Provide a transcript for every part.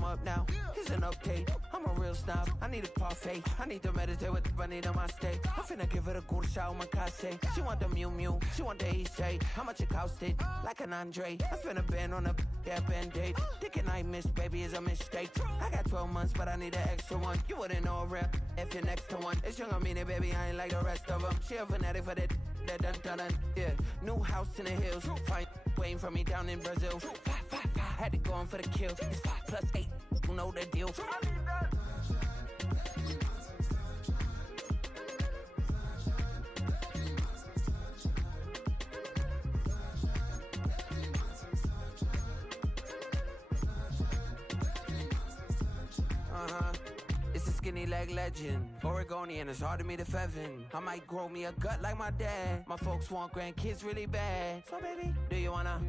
I'm up now. Here's an update. I'm a real snob. I need a parfait. I need to meditate with the bunny on my steak. I'm finna give it a good shot with my case. She want the Mew Mew. She want the EJ. How much it costed? Like an Andre. I spent a band on a that band-aid. Thinking I missed, baby, is a mistake. I got 12 months, but I need an extra one. You wouldn't know a rep if you're next to one. It's young, I mean it, baby, I ain't like the rest of them. She a fanatic for that dun. Yeah, new house in the hills. Fine, waiting for me down in Brazil. 5. Had to go on for the kill. It's 5 plus 8. You know the deal. It's a skinny leg legend. Oregonian, it's hard to meet a Fevin. I might grow me a gut like my dad. My folks want grandkids really bad. So baby, do you wanna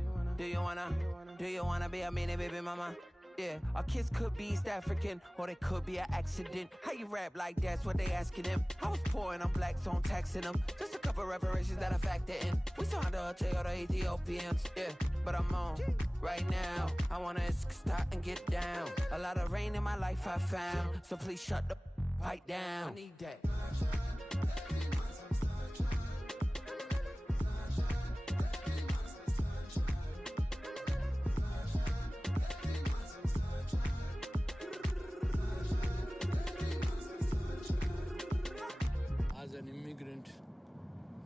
be a mini baby mama? Yeah, our kids could be East African, or they could be an accident. How you rap like that's what they asking him. I was poor and I'm black, so I'm taxing them. Just a couple reparations that I factor in. We saw the Toyota Ethiopians, yeah, but I'm on right now. I wanna stop and get down. A lot of rain in my life I found, so please shut the pipe down. I need that. As an immigrant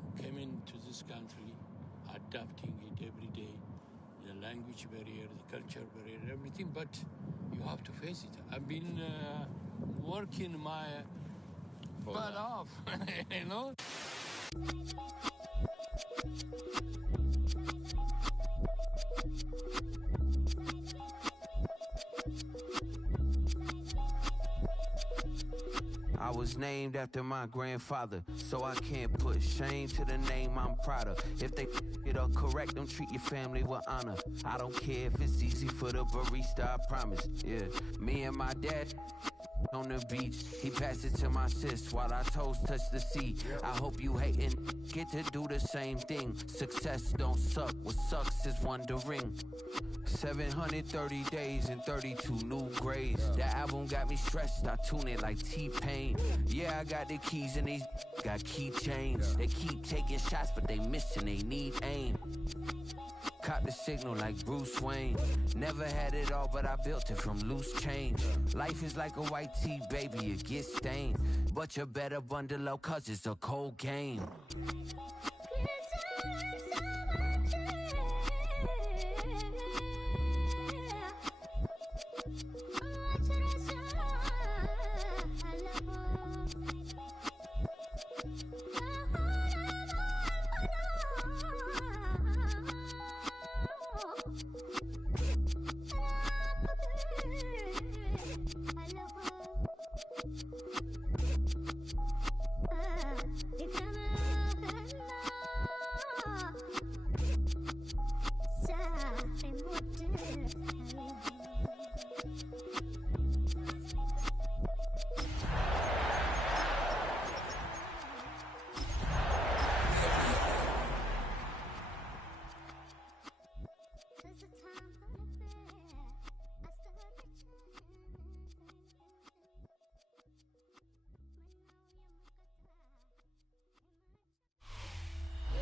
who came into this country, adapting it every day, the language barrier, the culture barrier, everything, but you have to face it. I've been working my butt off, you know? I was named after my grandfather, so I can't put shame to the name I'm proud of. If they it up correct, don't treat your family with honor. I don't care if it's easy for the barista, I promise. Yeah, me and my dad on the beach, he passed it to my sis while our toes touch the sea. I hope you hatin', get to do the same thing. Success don't suck, what sucks is wondering. 730 days and 32 new grades. That album got me stressed, I tune it like T-Pain. Yeah, I got the keys and these got keychains. They keep taking shots, but they missing, they need aim. Cop the signal like Bruce Wayne. Never had it all, but I built it from loose change. Life is like a white tee, baby, it gets stained. But you better bundle up, cause it's a cold game.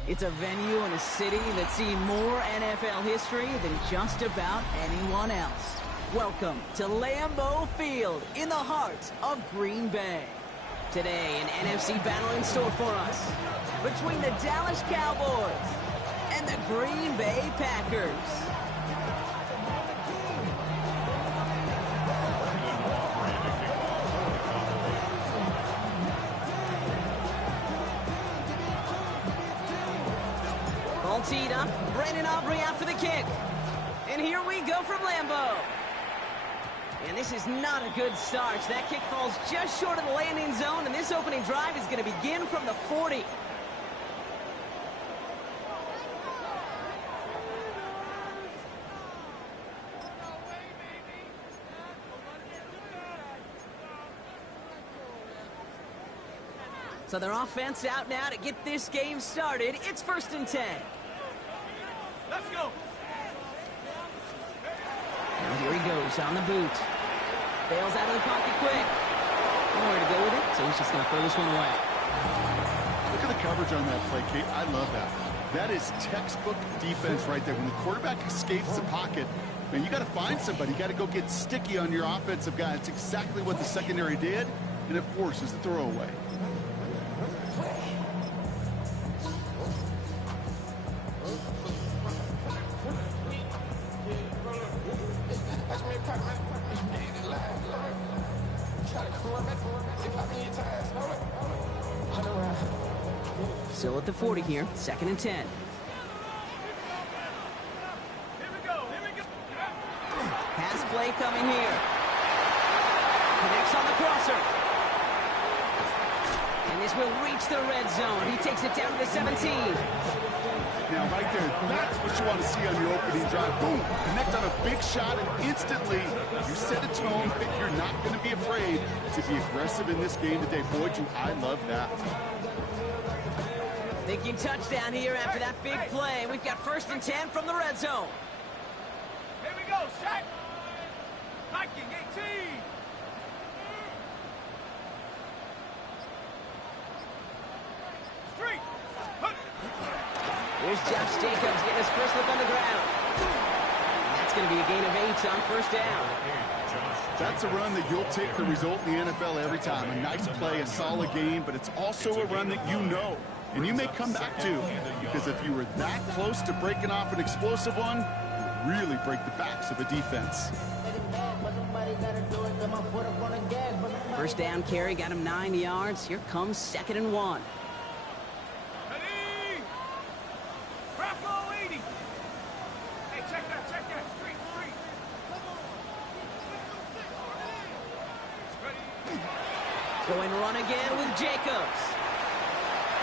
It's a venue in a city that's seen more NFL history than just about anyone else. Welcome to Lambeau Field in the heart of Green Bay. Today, an NFC battle in store for us between the Dallas Cowboys and the Green Bay Packers. Teed up, Brandon Aubrey out for the kick. And here we go from Lambeau. And this is not a good start. That kick falls just short of the landing zone, and this opening drive is going to begin from the 40. So their offense out now to get this game started. It's 1st and 10. Let's go. And here he goes on the boot. Bails out of the pocket quick. Nowhere to go with it, so he's just going to throw this one away. Look at the coverage on that play, Kate. I love that. That is textbook defense right there. When the quarterback escapes the pocket, man, you got to find somebody. You got to go get sticky on your offensive guy. It's exactly what the secondary did, and it forces the throwaway. Still at the 40 here, 2nd and 10. Pass play coming here. Connects on the crosser. And this will reach the red zone. He takes it down to the 17. Now, right there, that's what you want to see on your opening drive. Boom, connect on a big shot, and instantly you set a tone that you're not going to be afraid to be aggressive in this game today. Boy, do I love that. Thinking touchdown here after that big play. We've got 1st and 10 from the red zone. Here we go, set. Viking 18. Street. Here's Josh Jacobs getting his first look on the ground. And that's going to be a gain of 8 on 1st down. That's a run that you'll take the result in the NFL every time. A nice play, a solid game, but it's also a run that you know. And you may come back to, because if you were that close to breaking off an explosive one, you really break the backs of a defense. 1st down carry got him 9 yards. Here comes 2nd and 1. Ready. Bravo 80. Hey, check that, street. Ready. Going run again with Jacobs.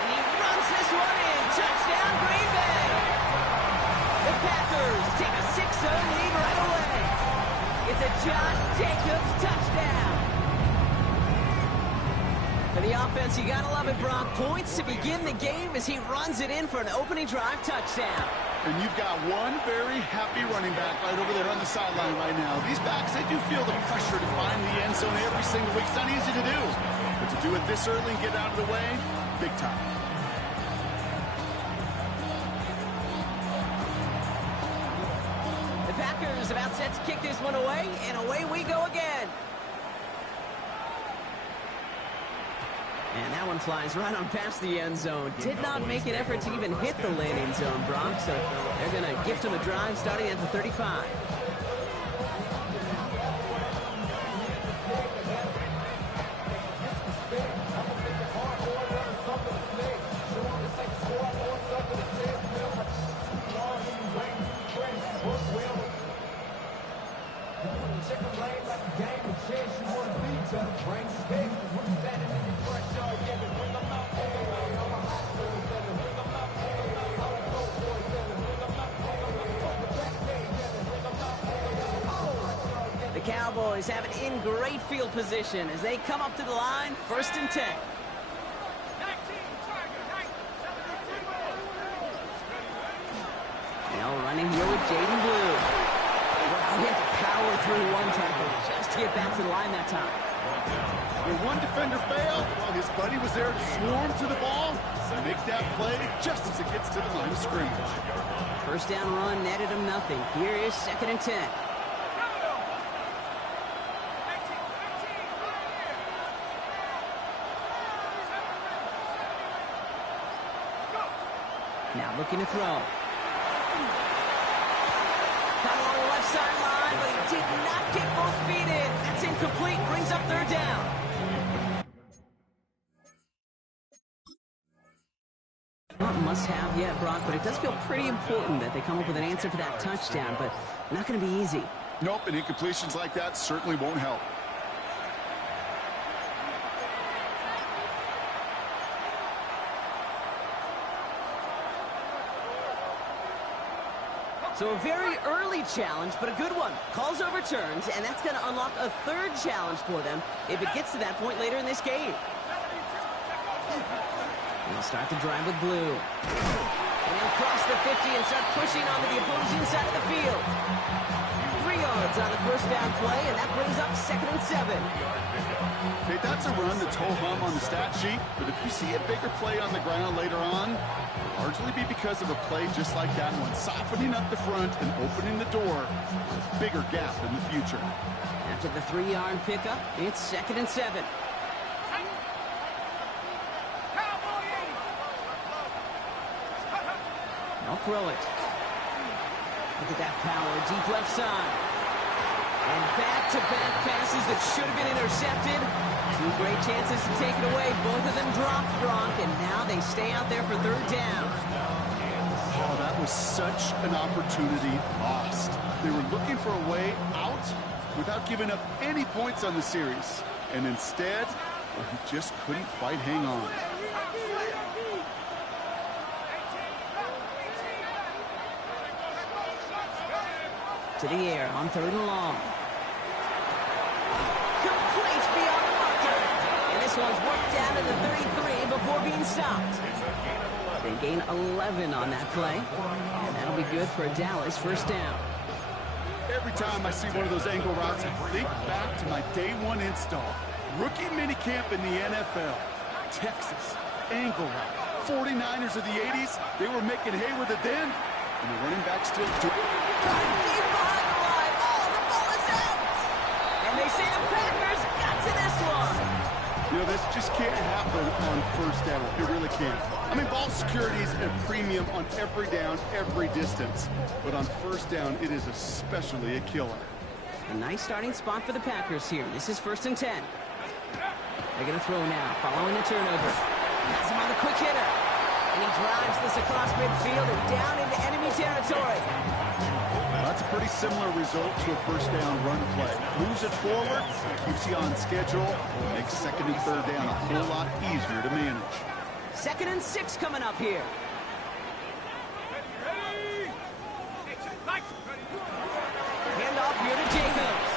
And he runs this one in. Touchdown, Green Bay. The Packers take a 6-0 lead right away. It's a Josh Jacobs touchdown. For the offense, you gotta love it, Brock. Points to begin the game as he runs it in for an opening drive touchdown. And you've got one very happy running back right over there on the sideline right now. These backs, they do feel the pressure to find the end zone every single week. It's not easy to do. But to do it this early and get out of the way, big time. The Packers about set to kick this one away, and away we go again. And that one flies right on past the end zone. Did not make an effort to even hit the landing zone, Brock, so they're going to gift him a drive starting at the 35. The Cowboys have it in great field position as they come up to the line, 1st and 10. Now running here with Jaden Blue. Wow, he had to power through one tackle just to get back to the line that time. When one defender failed, well, his buddy was there to swarm to the ball and make that play just as it gets to the line of scrimmage. 1st down run netted him nothing. Here is 2nd and 10. Now looking to throw. Caught along the left sideline, but he did not get both feet in. That's incomplete. Brings up 3rd down. Not must have yet, Brock, but it does feel pretty important that they come up with an answer for that touchdown, but not going to be easy. Nope, and incompletions like that certainly won't help. So a very early challenge, but a good one. Calls overturned, and that's going to unlock a 3rd challenge for them if it gets to that point later in this game. They'll start the drive with Blue. And he'll cross the 50 and start pushing onto the opposing side of the field. 3 yards yards on the first down play, and that brings up 2nd and 7. Okay, that's a run that's ho-hum on the stat sheet, but if you see a bigger play on the ground later on, it'll largely be because of a play just like that one, softening up the front and opening the door for a bigger gap in the future. After the 3-yard pickup, it's 2nd and 7. They'll throw it. Look at that power, deep left side. And back-to-back passes that should have been intercepted. 2 great chances to take it away. Both of them dropped, Gronk, and now they stay out there for 3rd down. Oh, that was such an opportunity lost. They were looking for a way out without giving up any points on the series. And instead, he just couldn't quite hang on. To the air on 3rd and long. Complete beyond the marker. And this one's worked down to the 33 before being stopped. They gain 11 on that play. And that'll be good for a Dallas 1st down. Every time I see one of those angle routes, I think back to my day 1 install. Rookie minicamp in the NFL. Texas, angle route. 49ers of the 80s, they were making hay with it then. And the running back still do it. Deep behind the line. Oh, the ball is out. And they say the Packers got to this one. You know, this just can't happen on 1st down. It really can't. I mean, ball security is a premium on every down, every distance. But on 1st down, it is especially a killer. A nice starting spot for the Packers here. This is 1st and 10. They're going to throw now, following the turnover. Has him on the quick hitter. And he drives this across midfield and down into enemy territory. That's a pretty similar result to a 1st down run play. Moves it forward, keeps you on schedule, makes 2nd and 3rd down a whole lot easier to manage. 2nd and 6 coming up here. Handoff here to Jacobs.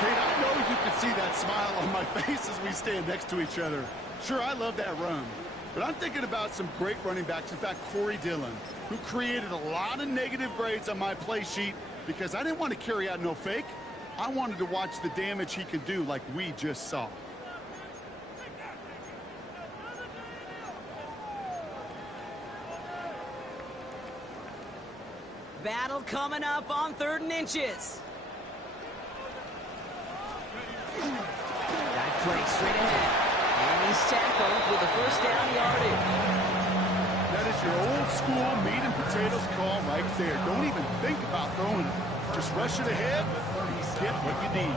Kate, I know you can see that smile on my face as we stand next to each other. Sure, I love that run. But I'm thinking about some great running backs. In fact, Corey Dillon, who created a lot of negative grades on my play sheet because I didn't want to carry out no fake. I wanted to watch the damage he could do like we just saw. Battle coming up on 3rd and inches. Dive play straight ahead. And he's tackled with a 1st down yardage. That is your old school meat and potatoes call right there. Don't even think about throwing it. Just rush it ahead and get what you need.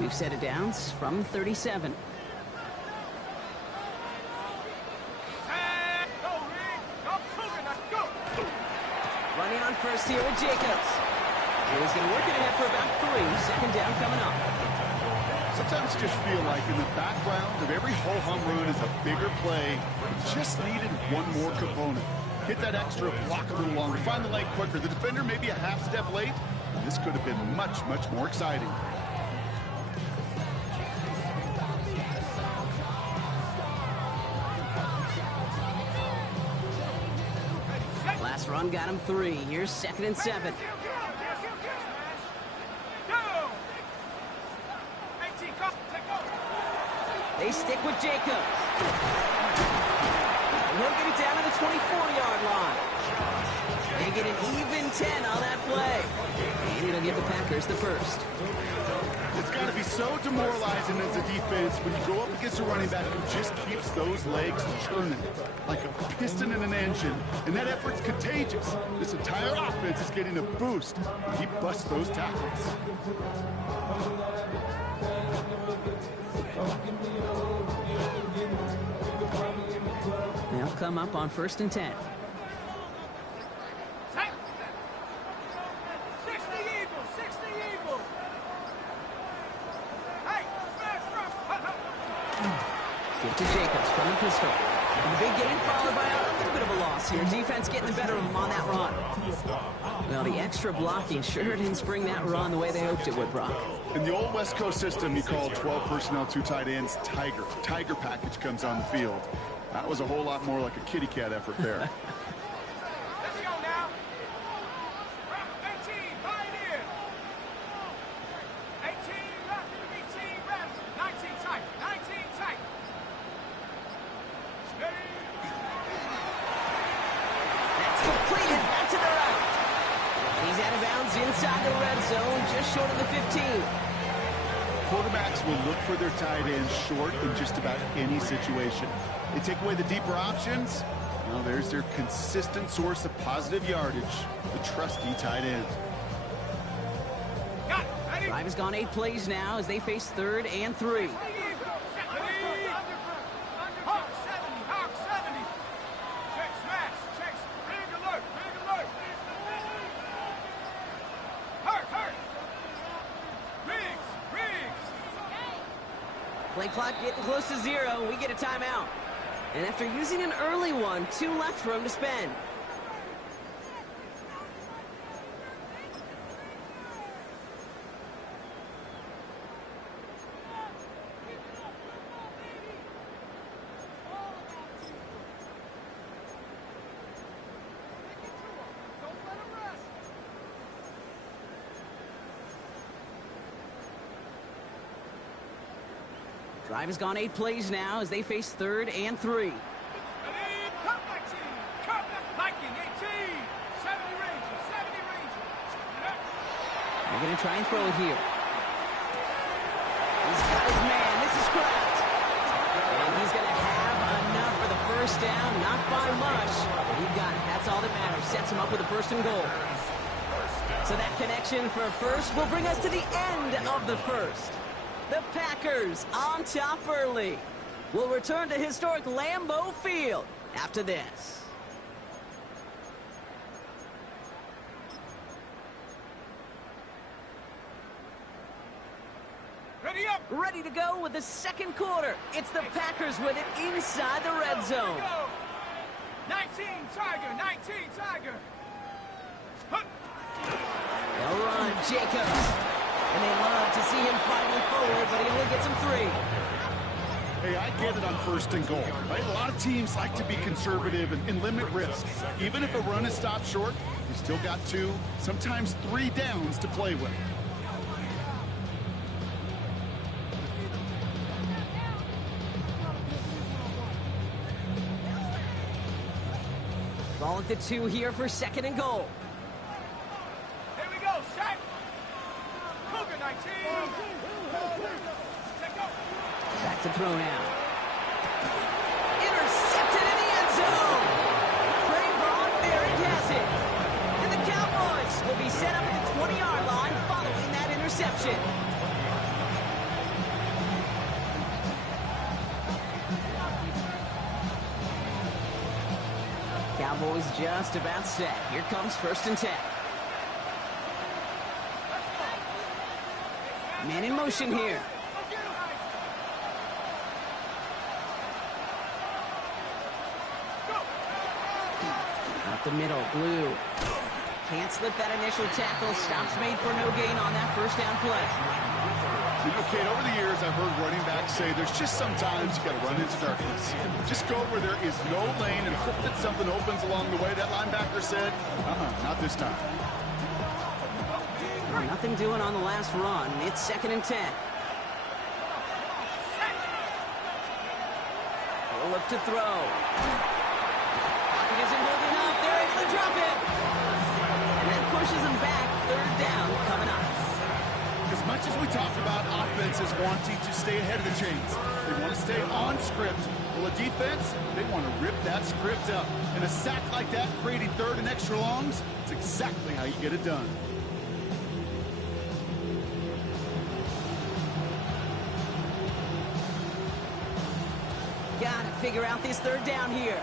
We've set it down from 37. Running on 1st here with Jacobs. And he's going to work it ahead for about 3. 2nd down coming up. Sometimes just feel like in the background of every ho-hum run is a bigger play. You just needed one more component. Hit that extra block a little longer. Find the lane quicker. The defender may be a half step late. And this could have been much, much more exciting. Last run got him 3. Here's 2nd and 7. They stick with Jacobs. And he'll get it down to the 24-yard line. They get an even 10 on that play. And it'll give the Packers the 1st. It's got to be so demoralizing as a defense when you go up against a running back who just keeps those legs churning like a piston in an engine. And that effort's contagious. This entire offense is getting a boost when he busts those tackles. They'll come up on 1st and 10. Give to Jacobs from the pistol. And the big gain followed by a little bit of a loss here. Defense getting the better of him on that run. Well, the extra blocking sure didn't spring that run the way they hoped it would, Brock. In the old West Coast system, you call 12 personnel, 2 tight ends, Tiger. Tiger package comes on the field. That was a whole lot more like a kitty cat effort there. Let's go now. 18, buy it in. 18, left, 18, left. 19 tight, 19 tight. Steady. That's completed. Back to the right. He's out of bounds inside the red zone, just short of the 15. Quarterbacks will look for their tight ends short in just about any situation. They take away the deeper options. Well, there's their consistent source of positive yardage, the trusty tight end. Got it, ready? Drive has gone 8 plays now as they face 3rd and 3. Hawk 70, Hawk 70. Check smash, check. Big alert, big alert. Hurt. Riggs, Riggs. Play clock getting close to 0. We get a timeout. And after using an early one, 2 left for him to spend. Drive has gone 8 plays now as they face 3rd and 3. Ready? Cut 19, cut Viking 18. 70 Ranger, 70 Ranger. They're going to try and throw it here. He's got his man. This is Kraft. And he's going to have enough for the first down. Not by much, but he got it. That's all that matters. Sets him up with a 1st and goal. So that connection for first will bring us to the end of the first. The Packers on top early. We'll return to historic Lambeau Field after this. Ready up. Ready to go with the 2nd quarter. It's the Packers with it inside the red zone. Go. 19 Tiger, 19 Tiger. Hut. They'll run Jacobs. And they love to see him fighting forward, but he only gets him 3. Hey, I get it on 1st and goal. Right? A lot of teams like to be conservative and limit risk. Even if a run is stopped short, you still got 2, sometimes 3 downs to play with. Ball at the 2 here for 2nd and goal. Here we go, set. Cougar 19. Take go. Back to throw now. Intercepted in the end zone. Trayvon Merrick has it. And the Cowboys will be set up at the 20-yard line following that interception. Cowboys just about set. Here comes 1st and 10. Man in motion here. Up the middle, Blue. Can't slip that initial tackle. Stops made for no gain on that 1st down play. You know, Kate, over the years, I've heard running backs say there's just sometimes you got to run into darkness. Just go where there is no lane and hope that something opens along the way. That linebacker said, not this time. Nothing doing on the last run. It's 2nd and 10. We'll look to throw. Pocket isn't holding up. They're able to drop it. And that pushes them back. 3rd down coming up. As much as we talk about offenses wanting to stay ahead of the chains, they want to stay on script. Well, a defense, they want to rip that script up. And a sack like that, creating 3rd and extra longs, it's exactly how you get it done. Got to figure out this 3rd down here.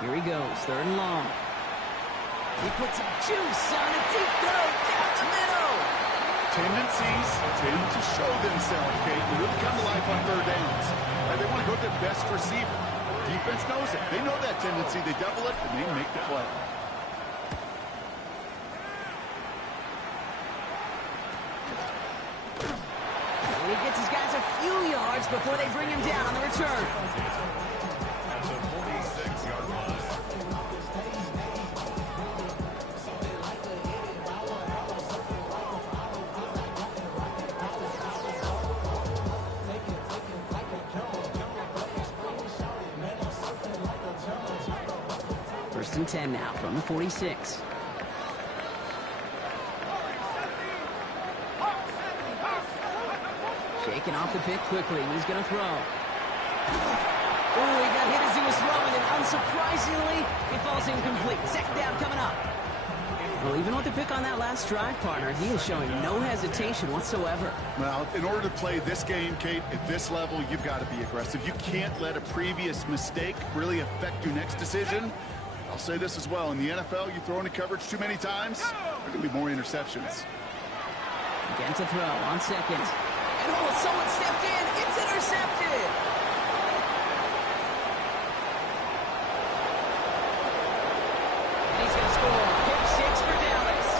Here he goes, 3rd and long. He puts some juice on a deep throw down the middle. Tendencies tend to show themselves, Kate, and really come to life on 3rd downs. They want to go to their best receiver. defense knows it. They know that tendency. They double it, and they make the play. And he gets his guys a few yards before they bring him down on the return. At the 46-yard line. First and 10 now from the 46. Shaking off the pick quickly. He's going to throw. Oh, he got hit as he was throwing, and unsurprisingly, it falls incomplete. Second down coming up. Well, even with the pick on that last drive, partner, he is showing no hesitation whatsoever. Well, in order to play this game, Kate, at this level, you've got to be aggressive. You can't let a previous mistake really affect your next decision. I'll say this as well. In the NFL, you throw into coverage too many times, there are going to be more interceptions. Again to throw on second. And oh, someone stepped in. It's intercepted. And he's going to score. Pick six for Dallas.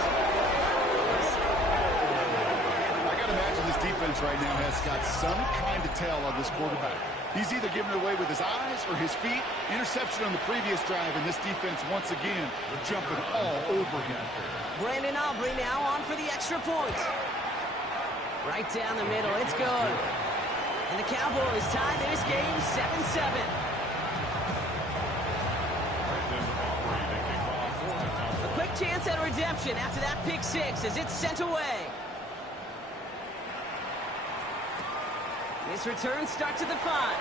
I got to imagine this defense right now has got some kind of tell on this quarterback. He's either giving it away with his eyes or his feet. Interception on the previous drive, and this defense once again jumping all over him. Brandon Aubrey now on for the extra point. Right down the middle, it's good. And the Cowboys tie this game 7-7. A quick chance at redemption after that pick six as it's sent away. This return starts at the 5.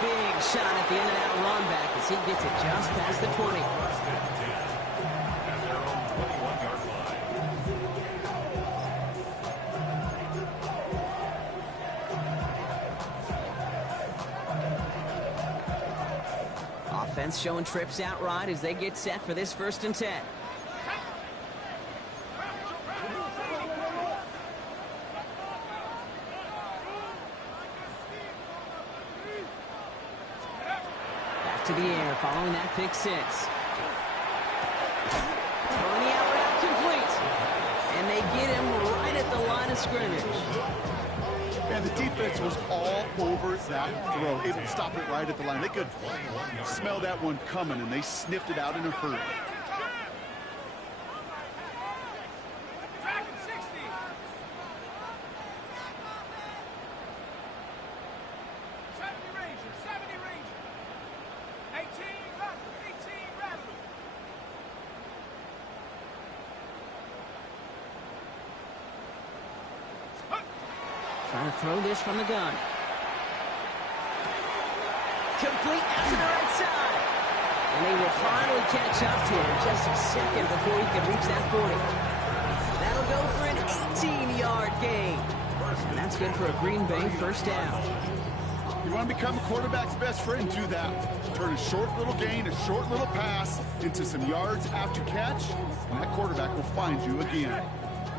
Big shot at the end of that run back as he gets it just past the 20. Offense showing trips out right as they get set for this first and 10. To the air following that pick six. Throwing the out route complete. And they get him right at the line of scrimmage. And the defense was all over that throw, able to stop it right at the line. They could smell that one coming, and they sniffed it out in a hurry. Trying to throw this from the gun. Complete out to the right side. And they will finally catch up to him just a second before he can reach that 40. That'll go for an 18-yard gain. And that's good for a Green Bay first down. You want to become a quarterback's best friend, do that. Turn a short little gain, a short little pass into some yards after catch, and that quarterback will find you again.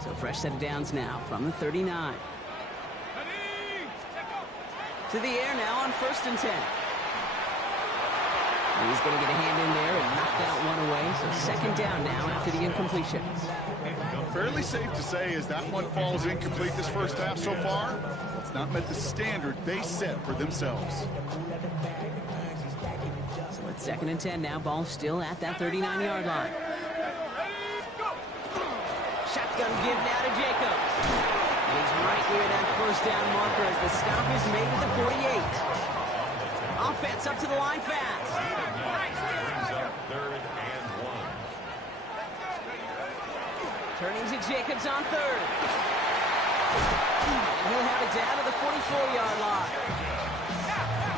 So fresh set of downs now from the 39. To the air now on first and 10. And he's going to get a hand in there and knock that one away. So second down now after the incompletion. Fairly safe to say as that one falls incomplete this first half so far, it's not met the standard they set for themselves. So it's second and 10 now. Ball still at that 39-yard line. Shotgun give now to Jacobs. And he's right near that first down marker as the stop is made at the 48. Offense up to the line fast. Third and 1. Turning to Jacobs on third. And he'll have it down to the 44-yard line.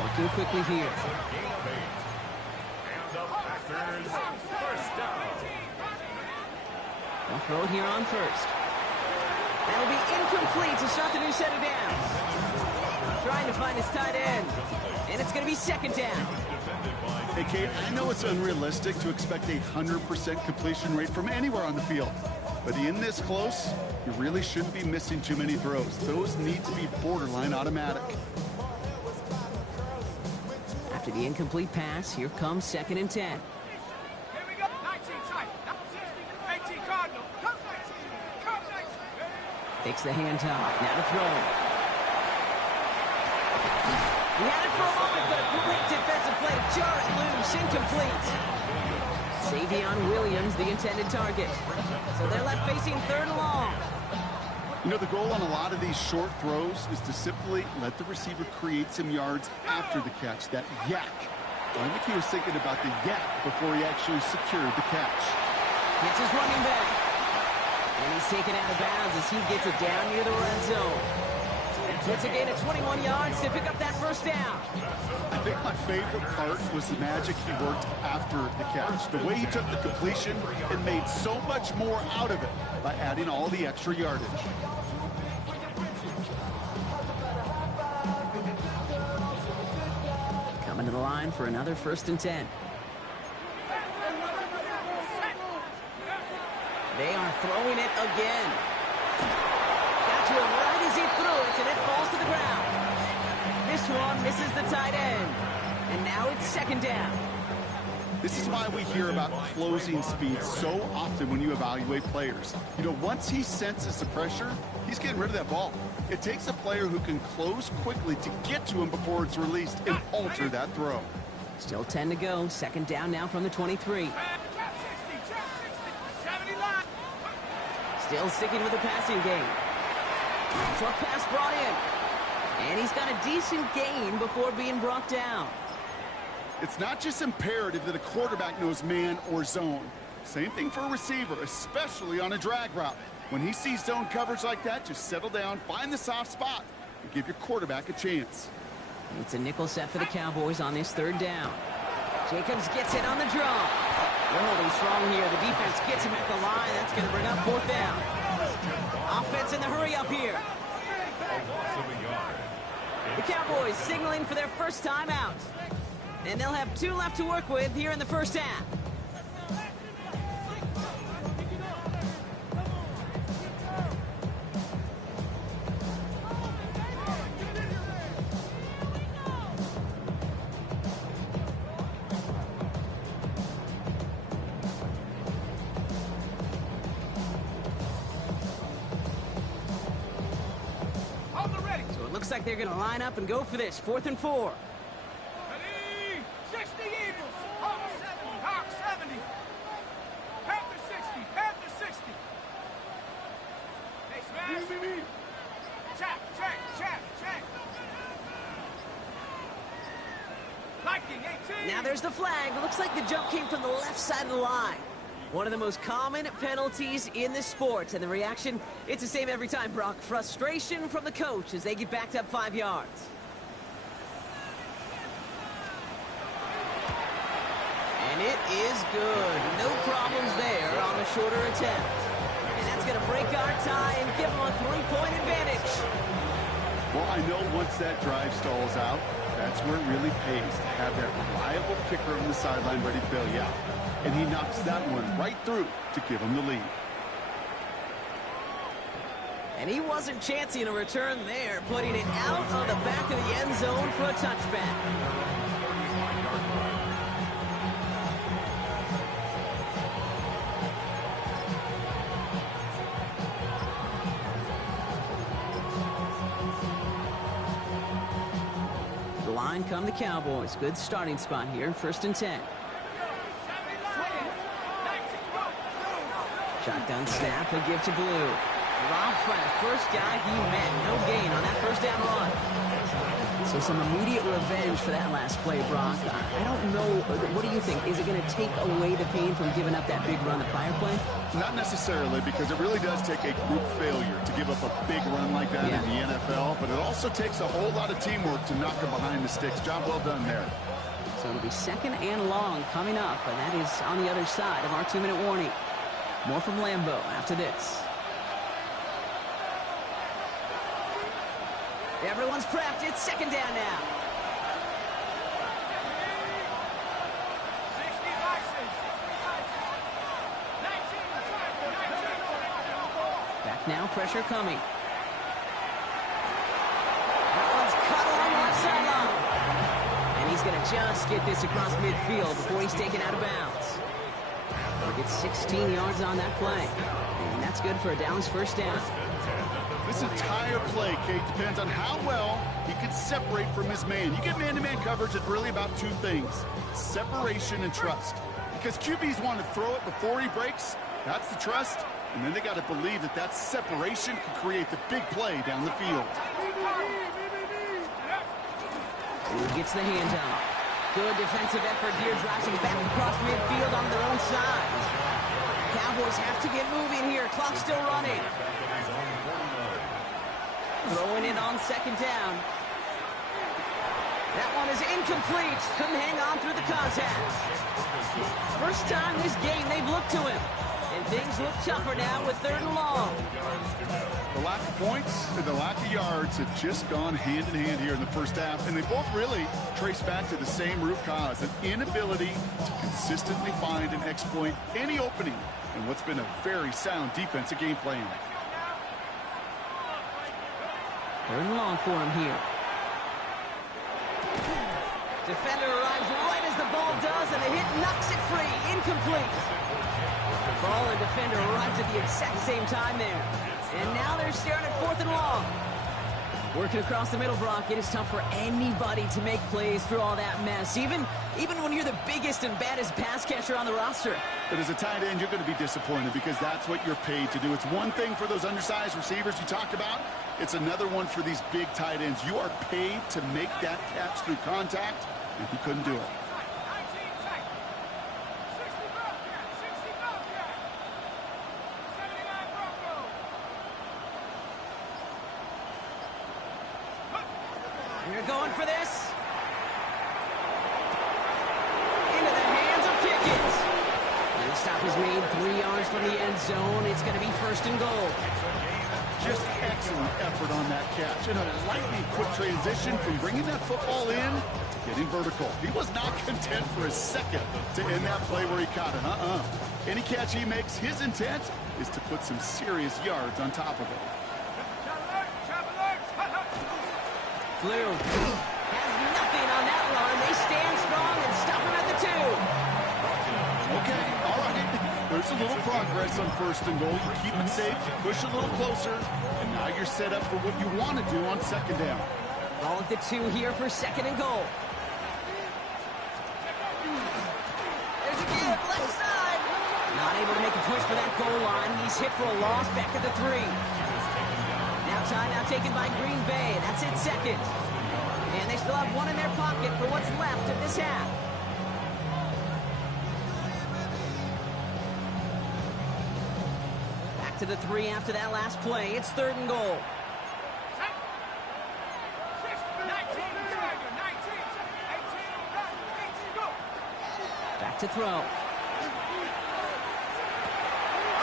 Working quickly here. Gain of 8. And the Packers first down. They'll throw it here on first. That'll be incomplete to start the new set of downs. Trying to find his tight end. And it's going to be second down. Hey, Kate, I know it's unrealistic to expect a 100% completion rate from anywhere on the field. But in this close, you really shouldn't be missing too many throws. Those need to be borderline automatic. After the incomplete pass, here comes 2nd and 10. Here we go. 19 tight. 18 Cardinal. Come 19. Come 19. Takes the handoff. Now to throw. He had it for a moment, but a great defensive play to jar it loose. Incomplete. Savion Williams, the intended target. So they're left facing 3rd and long. You know, the goal on a lot of these short throws is to simply let the receiver create some yards after the catch, that yak. I think he was thinking about the yak before he actually secured the catch. Gets his running back. And he's taken out of bounds as he gets it down near the red zone. Gets a gain of 21 yards to pick up that first down. I think my favorite part was the magic he worked after the catch. The way he took the completion and made so much more out of it by adding all the extra yardage. Coming to the line for another 1st and 10. They are throwing it again. Got to him right as he threw it, and it falls to the ground. This one misses the tight end. And now it's 2nd down. This is why we hear about closing speed so often when you evaluate players. You know, once he senses the pressure, he's getting rid of that ball. It takes a player who can close quickly to get to him before it's released and alter that throw. Still 10 to go. 2nd down now from the 23. Still sticking with the passing game. Short pass brought in. And he's got a decent gain before being brought down. It's not just imperative that a quarterback knows man or zone. Same thing for a receiver, especially on a drag route. When he sees zone coverage like that, just settle down, find the soft spot, and give your quarterback a chance. It's a nickel set for the Cowboys on this 3rd down. Jacobs gets it on the draw. They're holding strong here. The defense gets him at the line. That's going to bring up 4th down. Offense in the hurry up here. The Cowboys signaling for their first time out. And they'll have 2 left to work with here in the first half. So it looks like they're going to line up and go for this. 4th and 4. 60 Eagles. Hawk 70. Hawk 70. Panther 60. Panther 60. Hey, smash. Check. Lightning 18. Now there's the flag. Looks like the jump came from the left side of the line. One of the most common penalties in the sport. And the reaction, it's the same every time, Brock. Frustration from the coach as they get backed up 5 yards. And it is good. No problems there on the shorter attempt. And that's going to break our tie and give them a 3-point advantage. Well, I know once that drive stalls out, that's where it really pays to have that reliable kicker on the sideline ready to bail you out. And he knocks that one right through to give him the lead. And he wasn't chancing a return there, putting it out on the back of the end zone for a touchback. The line come the Cowboys. Good starting spot here. 1st and 10. Shotgun snap, a give to Blue. Dropped by the first guy he met. No gain on that 1st down run. So some immediate revenge for that last play, Brock. I don't know. What do you think? Is it going to take away the pain from giving up that big run the prior play? Not necessarily, because it really does take a group failure to give up a big run like that in the NFL. But it also takes a whole lot of teamwork to knock him behind the sticks. Job well done there. So it'll be 2nd and long coming up, and that is on the other side of our 2-minute warning. More from Lambeau after this. Everyone's prepped. It's 2nd down now. 60 license. Back now, pressure coming. That one's cut along the left sideline. And he's going to just get this across midfield before he's taken out of bounds. He'll get 16 yards on that play. And that's good for a Dallas first down. This entire play, Kate, depends on how well he can separate from his man. You get man-to-man coverage, it's really about two things: separation and trust. Because QBs want to throw it before he breaks. That's the trust. And then they got to believe that that separation can create the big play down the field. He gets the handoff. Good defensive effort here, drives him back across midfield on their own side. Cowboys have to get moving here. Clock still running. Throwing it on second down. That one is incomplete. Couldn't hang on through the contact. First time this game they've looked to him. And things look tougher now with 3rd and long. The lack of points and the lack of yards have just gone hand in hand here in the first half. And they both really trace back to the same root cause: an inability to consistently find and exploit any opening in what's been a very sound defensive game plan. 3rd and long for him here. Defender arrives right as the ball does, and the hit knocks it free. Incomplete. Ball and defender arrived at the exact same time there. And now they're staring at 4th and long. Working across the middle, Brock, it is tough for anybody to make plays through all that mess, even when you're the biggest and baddest pass catcher on the roster. But as a tight end, you're going to be disappointed because that's what you're paid to do. It's one thing for those undersized receivers you talked about. It's another one for these big tight ends. You are paid to make that catch through contact, and he couldn't do it. We're going for this. Into the hands of Pickens. And the stop is made 3 yards from the end zone. It's going to be 1st and goal. Just excellent effort on that catch. And a lightning quick transition from bringing that football in to getting vertical. He was not content for a second to end that play where he caught it. Any catch he makes, his intent is to put some serious yards on top of it. Blue has nothing on that run. They stand strong and stop him at the 2. Okay, all right. There's a little progress on 1st and goal. You keep it safe, you push a little closer, and now you're set up for what you want to do on 2nd down. Ball at the 2 here for 2nd and goal. There's a give, left side. Not able to make a push for that goal line. He's hit for a loss back at the 3. Now taken by Green Bay. That's it, 2nd. And they still have one in their pocket for what's left of this half. Back to the 3 after that last play. It's 3rd and goal. Back to throw.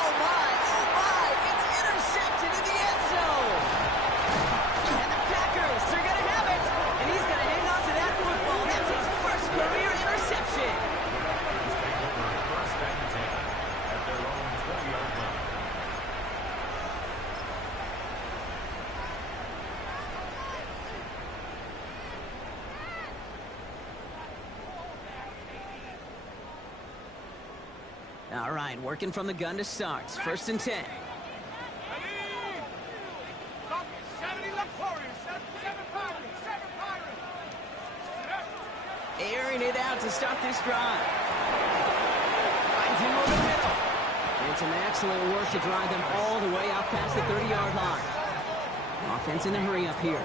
Oh my, it's intercepted in the end zone. And the Packers are going to have it. And he's going to hang on to that football. That's his first career interception. At their own 20-yard line. All right, working from the gun to start. 1st and 10. Airing it out to start this drive. Finds him over the middle. And some excellent work to drive them all the way out past the 30-yard line. Offense in a hurry up here.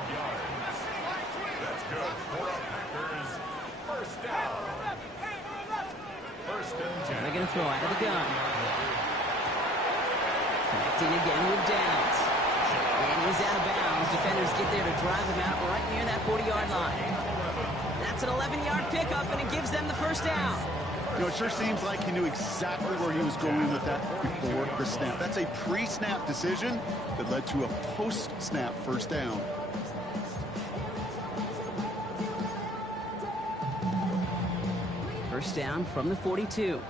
That's good for a Packers first down. 1st and 10. They're going to throw out of the gun. Connecting again with Downs. And he's out of bounds. Defenders get there to drive him out right near that 40-yard line. That's an 11-yard pickup, and it gives them the first down. You know, it sure seems like he knew exactly where he was going with that before the snap. That's a pre-snap decision that led to a post-snap first down. First down from the 42.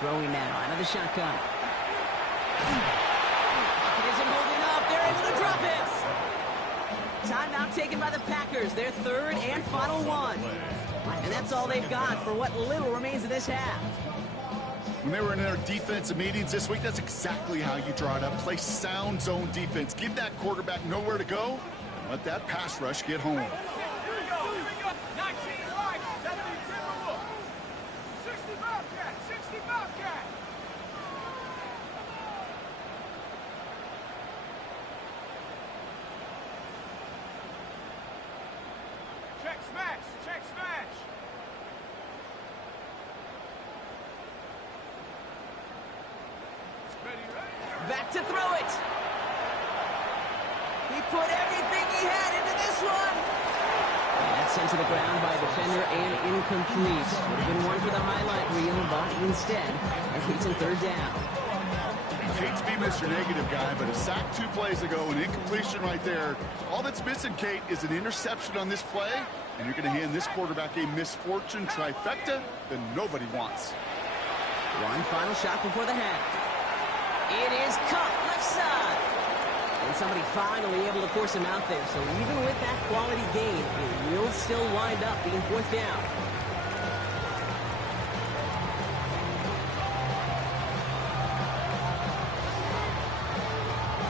Throwing now out of the shotgun. Pocket isn't holding up. They're able to drop it. timeout taken by the Packers, their third and final one. And that's all they've got for what little remains of this half. When they were in their defensive meetings this week, that's exactly how you draw it up. Play sound zone defense. Give that quarterback nowhere to go. And let that pass rush get home. Here we go. 19 wide, 70 Timberwolves. 60 Bobcat, 60 Bobcat. Check smash, check smash. Back to throw it. He put everything he had into this one. And that's sent to the ground by a defender and incomplete. Would have been one for the highlight reel, but instead, that keeps him third down. I hate to be Mr. Negative guy, but a sack 2 plays ago, an incompletion right there. All that's missing, Kate, is an interception on this play, and you're going to hand this quarterback a misfortune trifecta that nobody wants. One final shot before the half. It is cut left side. And somebody finally able to force him out there. So even with that quality gain, it will still wind up being fourth down.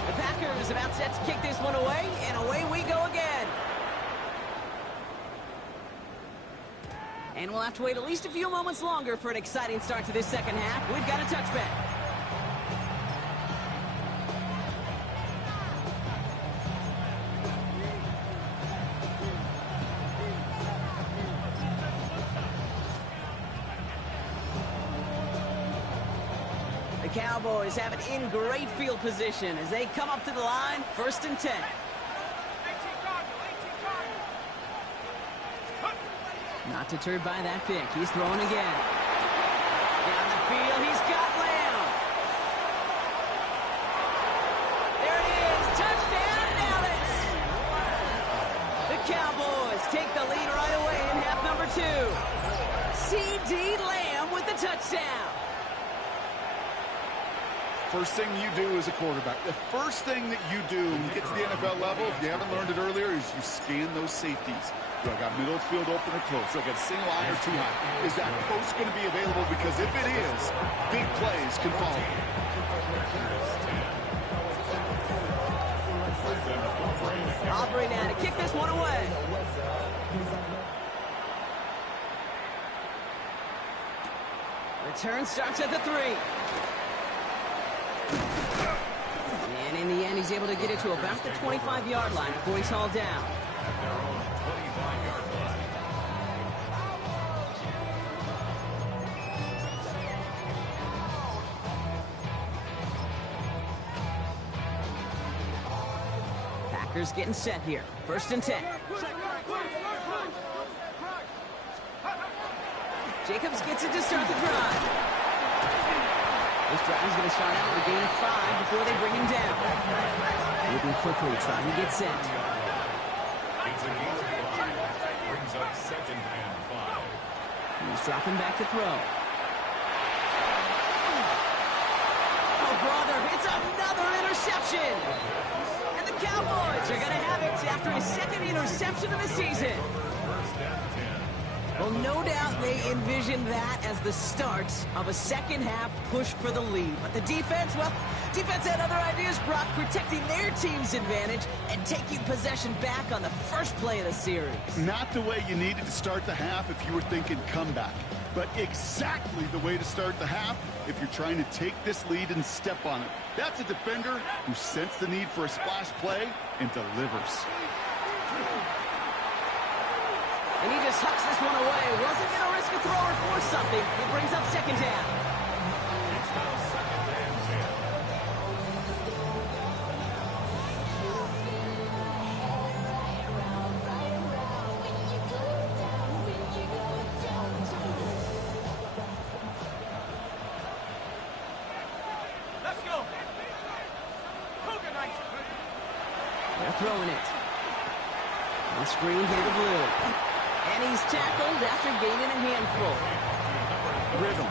The Packers about set to kick this one away, and away we go again. And we'll have to wait at least a few moments longer for an exciting start to this second half. We've got a touchback. The Cowboys have it in great field position as they come up to the line, 1st and 10. 18 Cardinal, 18 Cardinal. Not deterred by that pick. He's throwing again. Down the field, he's got Lamb. There it is. Touchdown, Dallas. The Cowboys take the lead right away in half number 2. C.D. Lamb with the touchdown. First thing you do as a quarterback, the first thing that you do when you get to the NFL level, if you haven't learned it earlier, is you scan those safeties. Do I got middle field open or close? Do I got a single eye or two high? Is that post going to be available? Because if it is, big plays can follow. Aubrey now to kick this one away. Return starts at the 3. And in the end, he's able to get it to about the 25-yard line before he's hauled down. Packers getting set here. 1st and 10. Jacobs gets it to start the drive. This drive is going to start out with a gain of 5 before they bring him down. Moving quickly, trying to get set. It's a gain of 5. Brings up 2nd and 5. He's dropping back to throw. Oh, brother, it's another interception. And the Cowboys are going to have it after his 2nd interception of the season. Well, no doubt they envisioned that as the start of a second half push for the lead. But the defense, well, defense had other ideas, Brock, protecting their team's advantage and taking possession back on the first play of the series. Not the way you needed to start the half if you were thinking comeback, but exactly the way to start the half if you're trying to take this lead and step on it. That's a defender who sensed the need for a splash play and delivers. And he just hucks this one away. Wasn't going to risk a throw or force something. It brings up 2nd down. It's now 2nd and 10. Let's go. Cougar Knights. They're throwing it. On screen here to Blue. And he's tackled after gaining a handful. Rhythm.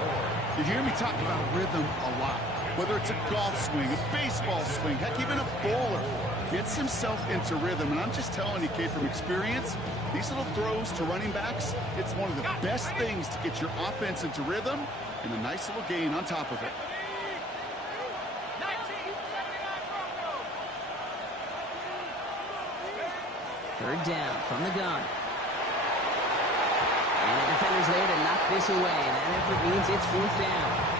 You hear me talk about rhythm a lot. Whether it's a golf swing, a baseball swing, heck, even a bowler, gets himself into rhythm. And I'm just telling you, kid, from experience, these little throws to running backs, it's one of the best things to get your offense into rhythm and a nice little gain on top of it. Third down from the gun. And the defender's there to knock this away. And that effort means it's fourth down.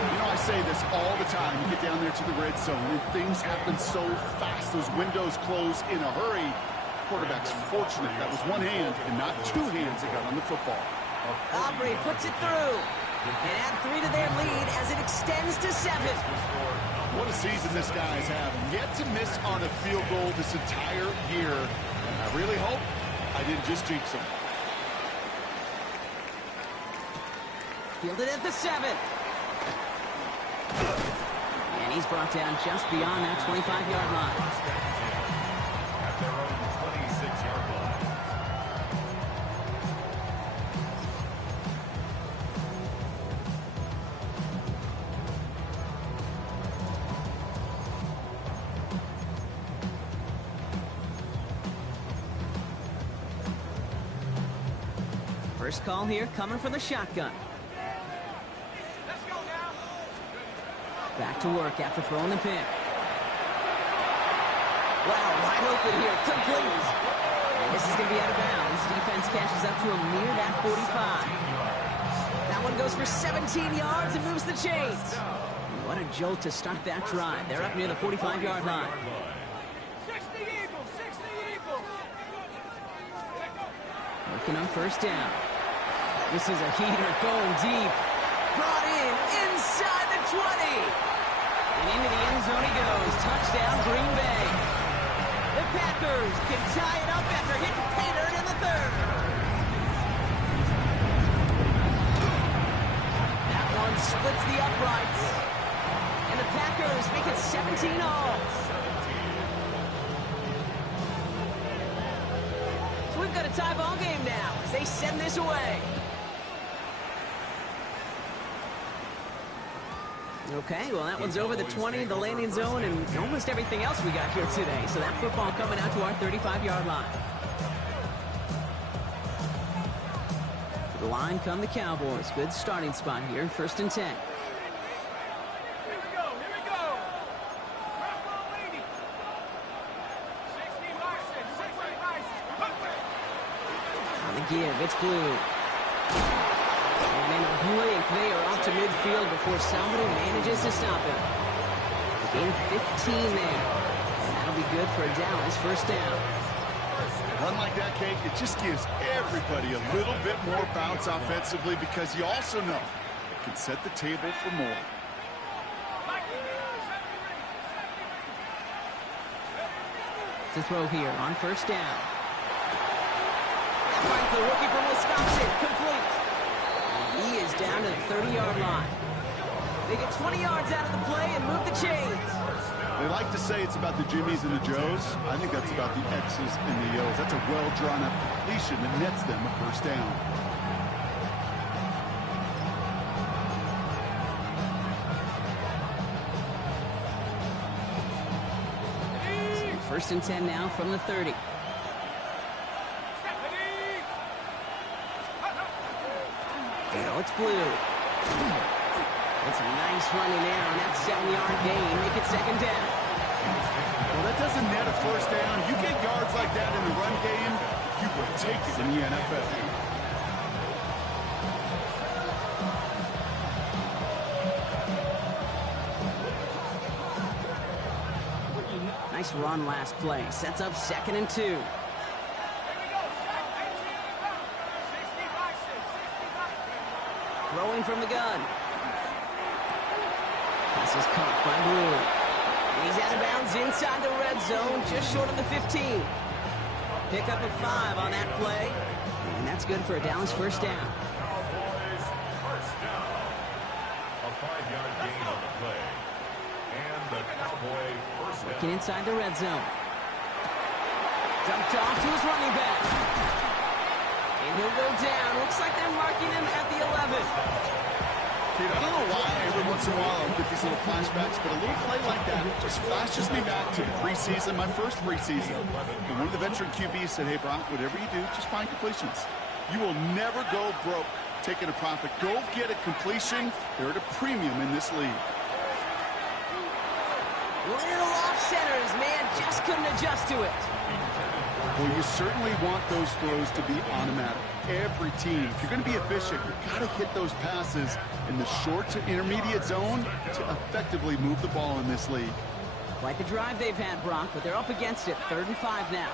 You know, I say this all the time. You get down there to the red zone, and things happen so fast. Those windows close in a hurry. Quarterback's fortunate that was one hand and not two hands that got on the football. Aubrey puts it through. And add 3 to their lead as it extends to 7. What a season this guy is having. Yet to miss on a field goal this entire year. And I really hope I didn't just jinx him. Fielded at the 7. And he's brought down just beyond that 25-yard line. At their own 26-yard line. First call here coming from the shotgun. Let's go now. Back to work after throwing the pick. Wow, wide open here. Complete. And this is going to be out of bounds. Defense catches up to him near that 45. That one goes for 17 yards and moves the chains. And what a jolt to start that drive. They're up near the 45-yard line. 60 Eagles, 60 Eagles. Working on first down. This is a heater going deep. Brought in inside the 20. And into the end zone he goes. Touchdown, Green Bay. The Packers can tie it up after hitting pay dirt in the third. That one splits the uprights. And the Packers make it 17-all. So we've got a tie ball game now as they send this away. Okay, well, that one's over the 20, the landing zone, and almost everything else we got here today. So that football coming out to our 35-yard line. To the line come the Cowboys. Good starting spot here, 1st and 10. Here we go, here we go. Ground ball leading. 60 Bison, 60 Bison. On the give, it's Blue. And in a blink, they are up to midfield before somebody manages to stop him. A gain 15 there. And that'll be good for a Dallas first down. A run like that, Kate, it just gives everybody a little bit more bounce offensively because you also know it can set the table for more. To throw here on first down. Finds the rookie from Wisconsin. Complete. And he is down to the 30-yard line. They get 20 yards out of the play and move the chains. They like to say it's about the Jimmies and the Joes. I think that's about the X's and the O's. That's a well-drawn-up completion that nets them a first down. So 1st and 10 now from the 30. It's Blue. It's a nice running there on that 7-yard gain. Make it 2nd down. Well, that doesn't net a first down. You get yards like that in the run game, you will take it in the NFL. Nice run last play. Sets up 2nd and 2. Throwing from the gun. This is caught by Blue. And he's out of bounds inside the red zone, just short of the 15. Pick up a 5 on that play. And that's good for a Dallas first down. Cowboys first down. A 5-yard gain on the play. And the Cowboy first down. Working inside the red zone. Dumped off to his running back. And he'll go down. Looks like they're marking him at the 11. Dude, I don't know why every once in a while I'll get these little flashbacks, but a little play like that just flashes me back to the preseason, my first preseason. And one of the veteran QBs said, hey, Brock, whatever you do, just find completions. You will never go broke taking a profit. Go get a completion. They're at a premium in this league. Little off center. His man just couldn't adjust to it. Well, you certainly want those throws to be automatic. Every team, if you're going to be efficient, you've got to hit those passes in the short to intermediate zone to effectively move the ball in this league. Quite the drive they've had, Brock, but they're up against it. 3rd and 5 now.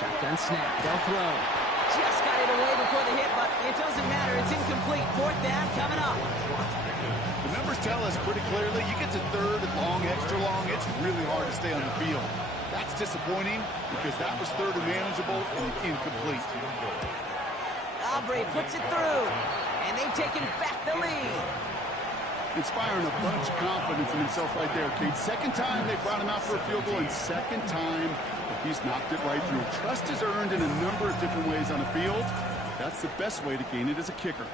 Shotgun snap. They'll throw. Just got it away before the hit, but it doesn't matter. It's incomplete. 4th down coming up. The numbers tell us pretty clearly, you get to 3rd and long, extra long, it's really hard to stay on the field. That's disappointing because that was 3rd and manageable and incomplete. Aubrey puts it through, and they've taken back the lead. Inspiring a bunch of confidence in himself right there, Kate. 2nd time they brought him out for a field goal, and 2nd time he's knocked it right through. Trust is earned in a number of different ways on the field. That's the best way to gain it as a kicker.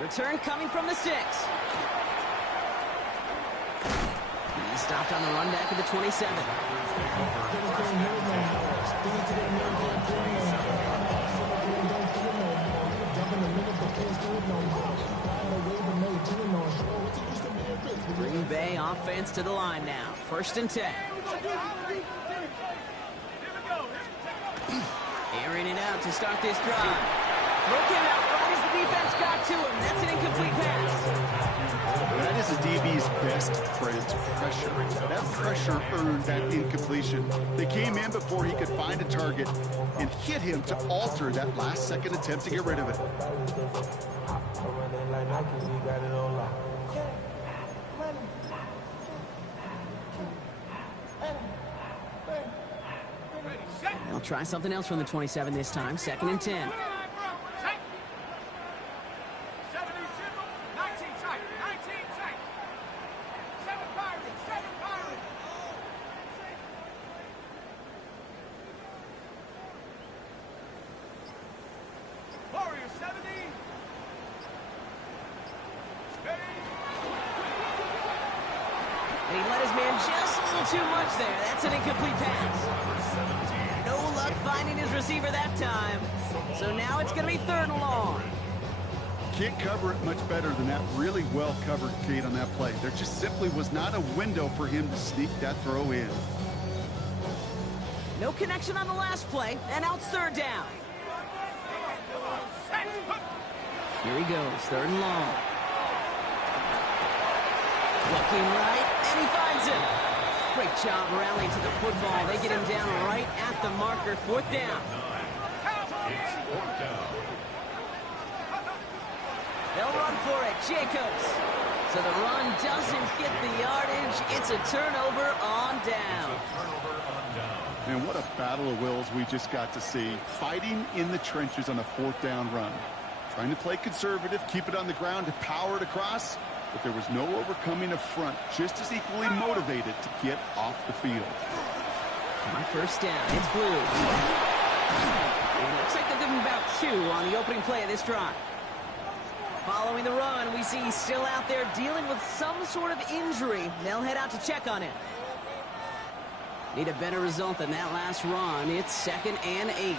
Return coming from the 6. He stopped on the run back at the 27. Green Bay offense to the line now. 1st and 10. Airing it out to start this drive. Broke him out right as the defense got to him. That's an incomplete pass. That is a DB's best friend, pressure. That pressure earned that incompletion. They came in before he could find a target and hit him to alter that last-second attempt to get rid of it. They'll try something else from the 27 this time. 2nd and 10. And he let his man just a little too much there. That's an incomplete pass. No luck finding his receiver that time. So now it's going to be 3rd and long. Can't cover it much better than that really well covered, Kate, on that play. There just simply was not a window for him to sneak that throw in. No connection on the last play, and now it's 3rd down. Here he goes, 3rd and long. Looking right, and he finds him. Great job rallying to the football. They get him down right at the marker. 4th down. It's 4th down. They'll run for it. Jacobs. So the run doesn't get the yardage. It's a turnover on down. And what a battle of wills we just got to see. Fighting in the trenches on a 4th down run. Trying to play conservative, keep it on the ground to power it across. But there was no overcoming a front, just as equally motivated to get off the field. My 1st down. It's blue. It looks like they'll give him about 2 on the opening play of this drive. Following the run, we see he's still out there dealing with some sort of injury. They'll head out to check on him. Need a better result than that last run. It's 2nd and 8.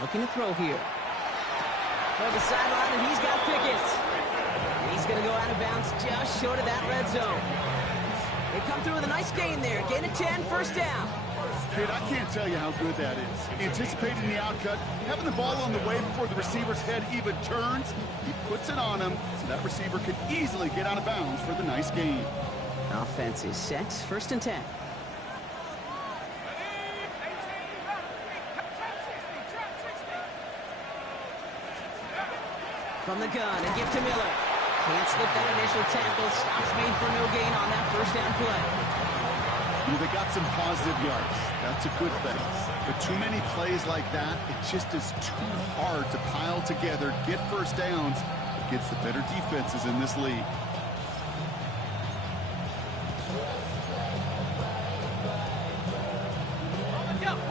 Looking to throw here. For the sideline, and he's got Pickett. And he's going to go out of bounds just short of that red zone. They come through with a nice gain there. Gain of 10, 1st down. Kid, I can't tell you how good that is. Anticipating the outcut, having the ball on the way before the receiver's head even turns. He puts it on him, so that receiver can easily get out of bounds for the nice gain. Offense is set. 1st and 10. From the gun, and give to Miller. Can't slip that initial tackle. Stops made for no gain on that 1st down play. Well, they got some positive yards. That's a good thing. But too many plays like that, it just is too hard to pile together, get first downs against the better defenses in this league.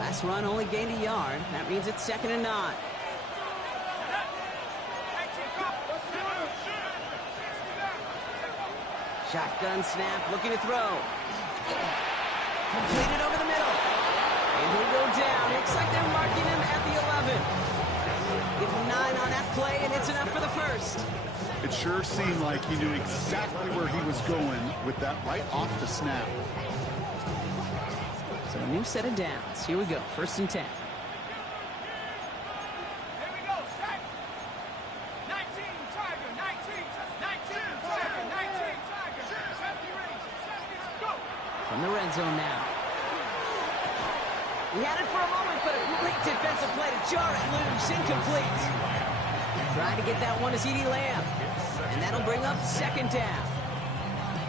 Last run only gained a yard. That means it's 2nd and 9. Shotgun snap, looking to throw. Completed over the middle. And he'll go down. Looks like they're marking him at the 11. Give him 9 on that play, and it's enough for the first. It sure seemed like he knew exactly where he was going with that right off the snap. So a new set of downs. Here we go, 1st and 10. Here we go, set. 19, Tiger, 19, 19, Tiger, 19, Tiger. 70 range, 70, go. From the red zone now. He had it for a moment, but a great defensive play to jar it loose. Incomplete. Trying to get that one to C.D. Lamb. And that'll bring up 2nd down.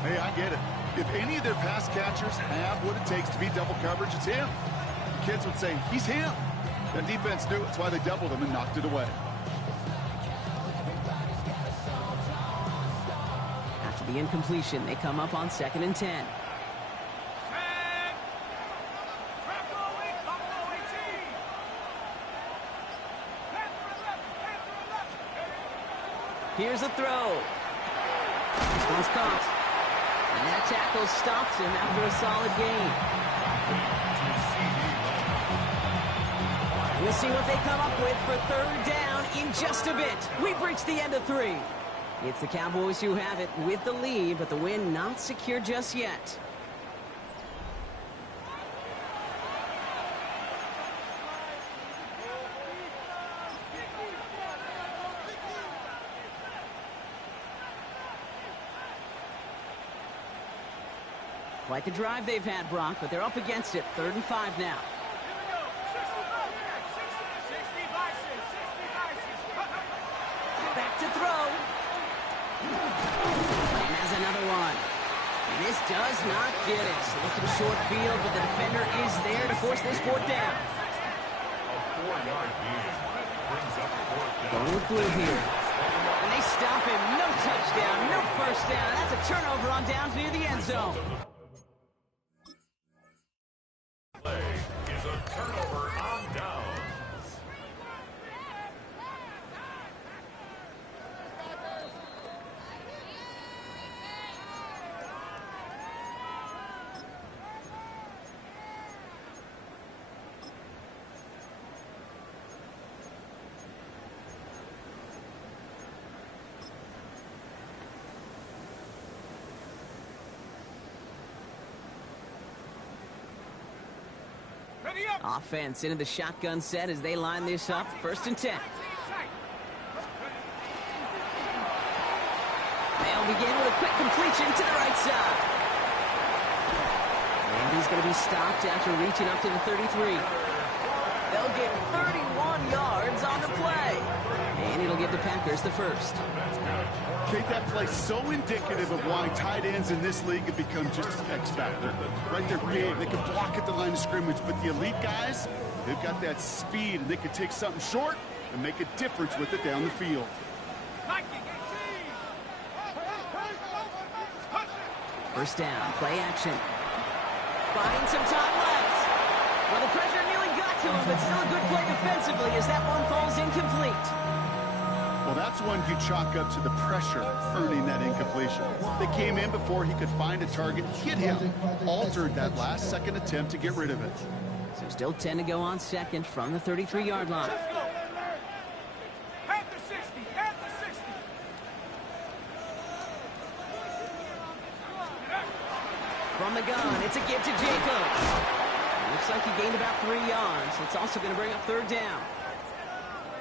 Hey, I get it. If any of their pass catchers have what it takes to beat double coverage, it's him. The kids would say, he's him. That defense knew it. That's why they doubled him and knocked it away. After the incompletion, they come up on 2nd and 10. Here's a throw. This one's caught. And that tackle stops him after a solid gain. We'll see what they come up with for 3rd down in just a bit. We've reached the end of 3. It's the Cowboys who have it with the lead, but the win not secure just yet. Quite the drive they've had, Brock, but they're up against it. 3rd and 5 now. Back to throw. And has another one. And this does not get it. Looking short field, but the defender is there to force this 4th down. A 4-yard gain brings up 4th down. Going with blue here. And they stop him. No touchdown, no first down. That's a turnover on downs near the end zone. Play is a turnover on downs. Ready up. Offense into the shotgun set as they line this up. 1st and 10. They'll begin with a quick completion to the right side. And he's going to be stopped after reaching up to the 33. They'll get 31 yards on the play. And it'll give the Packers the first. Kate, that play so indicative of why tight ends in this league have become just an X factor. Right, they're big, they can block at the line of scrimmage, but the elite guys, they've got that speed, and they can take something short and make a difference with it down the field. First down, play action. Buying some time left. Well, the pressure nearly got to him, but still a good play defensively as that one falls incomplete. Well, that's one you chalk up to the pressure earning that incompletion. They came in before he could find a target, hit him, altered that last second attempt to get rid of it. So still 10 to go on 2nd from the 33-yard line. At the 60, at the 60. From the gun, it's a give to Jacobs. Looks like he gained about 3 yards. It's also going to bring up 3rd down.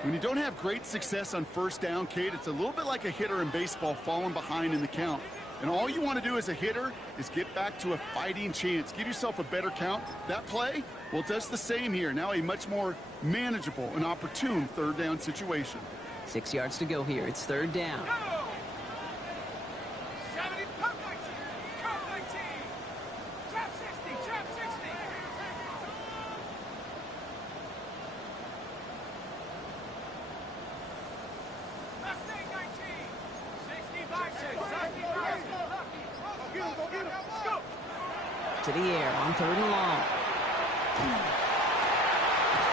When you don't have great success on first down, Kate, it's a little bit like a hitter in baseball falling behind in the count. And all you want to do as a hitter is get back to a fighting chance. Give yourself a better count. That play, well, it does the same here. Now a much more manageable and opportune 3rd down situation. 6 yards to go here. It's 3rd down. 70, come 19, come 19. Trap 60, trap To the air on 3rd and long.